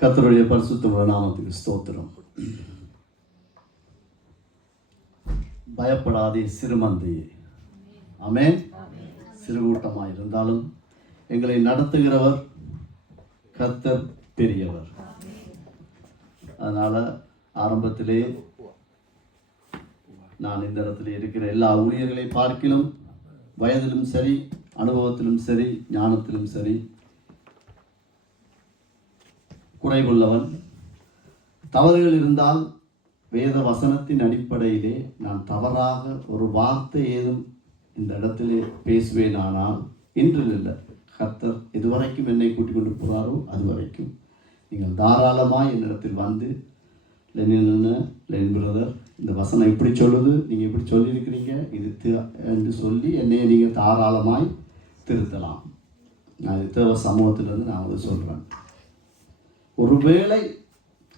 கத்தருடைய பரிசுத்தமுள்ள நாமத்துக்கு ஸ்தோத்திரம். பயப்படாதே சிறுமந்தையே. அமே சிறுகூட்டமாக இருந்தாலும் எங்களை நடத்துகிறவர் கர்த்தர் பெரியவர். அதனால் ஆரம்பத்திலே நான் இந்த இடத்துல இருக்கிற எல்லா ஊழியர்களை பார்க்கிலும் வயதிலும் சரி அனுபவத்திலும் சரி ஞானத்திலும் சரி குறைவுள்ளவன் தவறுகள் இருந்தால் வேத வசனத்தின் அடிப்படையிலே நான் தவறாக ஒரு வார்த்தை ஏதும் இந்த இடத்திலே பேசுவேனானால் இன்று இல்லை கர்த்தர் இதுவரைக்கும் என்னை கூட்டிக் கொண்டு போகிறாரோ அதுவரைக்கும். நீங்கள் தாராளமாக என்னிடத்தில் வந்து லெனின் லென் பிரதர் இந்த வசனம் இப்படி சொல்லுது நீங்கள் இப்படி சொல்லியிருக்கிறீங்க இது என்று சொல்லி என்னை நீங்கள் தாராளமாய் திருத்தலாம். நான் இது தேவ சமூகத்திலிருந்து நான் வந்து சொல்கிறேன் ஒருவேளை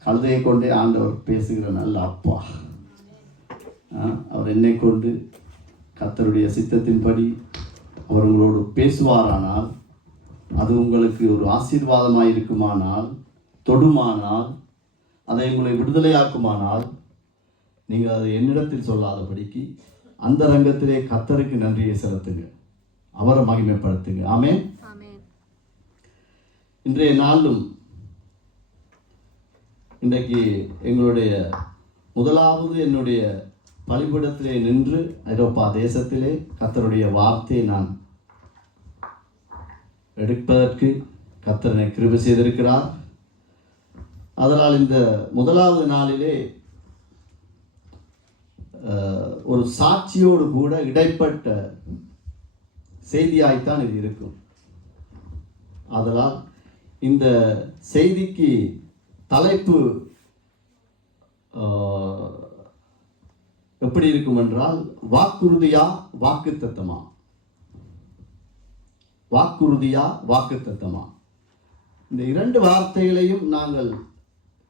கழுதையை கொண்டே ஆண்டவர் பேசுகிற நல்ல அப்பா. அவர் என்னை கொண்டு கர்த்தருடைய சித்தத்தின்படி அவர் உங்களோடு பேசுவாரானால் அது உங்களுக்கு ஒரு ஆசீர்வாதமாக இருக்குமானால் தொடுமானால் அதை உங்களை விடுதலையாக்குமானால் நீங்கள் அதை என்னிடத்தில் சொல்லாதபடிக்கு அந்த ரங்கத்திலே கர்த்தருக்கு நன்றியை செலுத்துங்க. அவரை மகிமைப்படுத்துங்க. ஆமென். இன்றைய நாளும் இன்றைக்கு எங்களுடைய முதலாவது என்னுடைய பலிபீடத்திலே நின்று ஐரோப்பா தேசத்திலே கத்தருடைய வார்த்தையை நான் எடுப்பதற்கு கத்தரனை கிருபி செய்திருக்கிறார். அதனால் இந்த முதலாவது நாளிலே ஒரு சாட்சியோடு கூட இடைப்பட்ட செய்தியாய்த்தான் இது இருக்கும். ஆதலால் இந்த செய்திக்கு தலைப்பு எப்படி இருக்கும் என்றால் வாக்குறுதியா வாக்குத்தத்தமா? வாக்குறுதியா வாக்குத்தத்தமா? இந்த இரண்டு வார்த்தைகளையும் நாங்கள்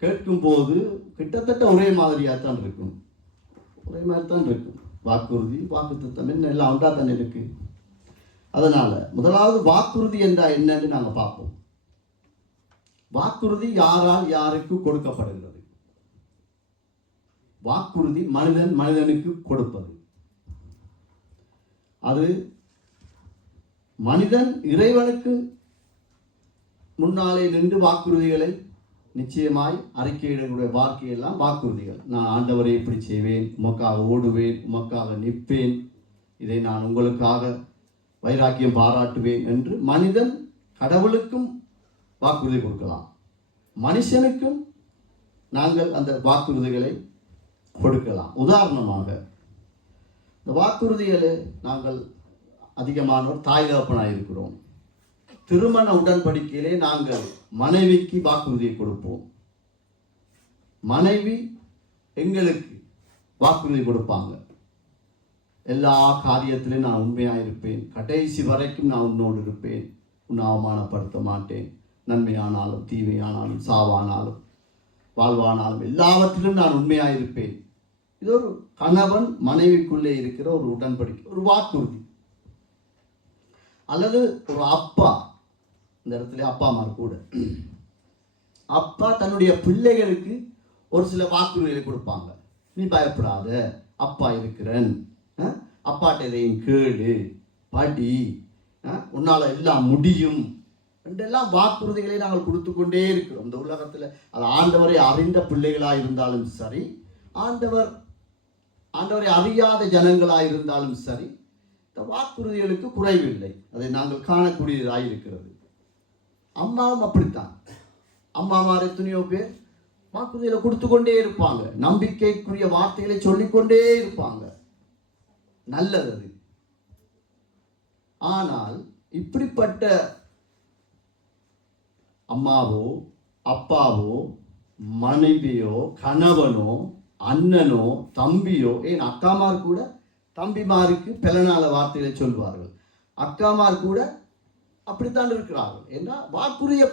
கேட்கும்போது கிட்டத்தட்ட ஒரே மாதிரியாக தான் இருக்கும். ஒரே மாதிரி தான் இருக்கும். வாக்குறுதி வாக்குத்தத்தம் என்ன? எல்லாம் ஒன்றா தான் இருக்கு. அதனால் முதலாவது வாக்குறுதி என்றால் என்னன்னு நாங்கள் பார்ப்போம். வாக்குறுதி யாரால் யாருக்கு கொடுக்கப்படுகிறது? வாக்குறுதி மனிதன் மனிதனுக்கு கொடுப்பது. அது மனிதன் இறைவனுக்கு முன்னாலே நின்று வாக்குறுதிகளை நிச்சயமாய் அறிக்கையிடக்கூடிய வாழ்க்கையெல்லாம் வாக்குறுதிகள். நான் ஆண்டவரை இப்படி செய்வேன் உமக்காக ஓடுவேன் உமக்காக நிற்பேன். இதை நான் உங்களுக்காக வைராக்கியம் பாராட்டுவேன் என்று மனிதன் கடவுளுக்கும் வாக்குறுதி கொடுக்கலாம். மனுஷனுக்கும் நாங்கள் அந்த வாக்குறுதிகளை கொடுக்கலாம். உதாரணமாக இந்த வாக்குறுதிகளை நாங்கள் அதிகமானோர் தாய் தகப்பனாக இருக்கிறோம். திருமண உடன்படிக்கையிலே நாங்கள் மனைவிக்கு வாக்குறுதியை கொடுப்போம். மனைவி எங்களுக்கு வாக்குறுதி கொடுப்பாங்க. எல்லா காரியத்திலையும் நான் உண்மையாக இருப்பேன் கடைசி வரைக்கும் நான் உன்னோடு இருப்பேன். உன்னை அவமானப்படுத்த மாட்டேன். நன்மையானாலும் தீமையானாலும் சாவானாலும் வாழ்வானாலும் எல்லாவற்றிலும் நான் உண்மையாக இருப்பேன். இது ஒரு கணவன் மனைவிக்குள்ளே இருக்கிற ஒரு உடன்படிக்கை ஒரு வாக்குறுதி. அல்லது ஒரு அப்பா இந்த இடத்துல அப்பா அம்மா கூட. அப்பா தன்னுடைய பிள்ளைகளுக்கு ஒரு சில வாக்குறுதிகளை கொடுப்பாங்க. நீ பயப்படாத அப்பா இருக்கிறேன் அப்பாட்ட இதையும் கேளு படி. உன்னால் எல்லாம் முடியும். என்றெல்லாம் வாக்குறுதிகளை நாங்கள் கொடுத்து கொண்டே இருக்கிறோம். இந்த உலகத்தில் அது ஆண்டவரை அறிந்த பிள்ளைகளாக இருந்தாலும் சரி ஆண்டவர் ஆண்டவரை அறியாத ஜனங்களாக இருந்தாலும் சரி இந்த வாக்குறுதிகளுக்கு குறைவில்லை. அதை நாங்கள் காணக்கூடியதாக இருக்கிறது. அம்மாவும் அப்படித்தான். அம்மாமார் எத்தனையோ பேர் வாக்குறுதிகளை கொடுத்து கொண்டே இருப்பாங்க. நம்பிக்கைக்குரிய வார்த்தைகளை சொல்லிக்கொண்டே இருப்பாங்க. நல்லது அது. ஆனால் இப்படிப்பட்ட அம்மாவோ அப்பாவோ மனைவியோ கணவனோ அண்ணனோ தம்பியோ ஏன் அக்காமார் கூட தம்பிமாருக்கு பிறநாள வார்த்தைகளை சொல்வார்கள். அக்காமார் கூட அப்படித்தான் இருக்கிறார்கள். ஏன்னா வாக்குறுதியை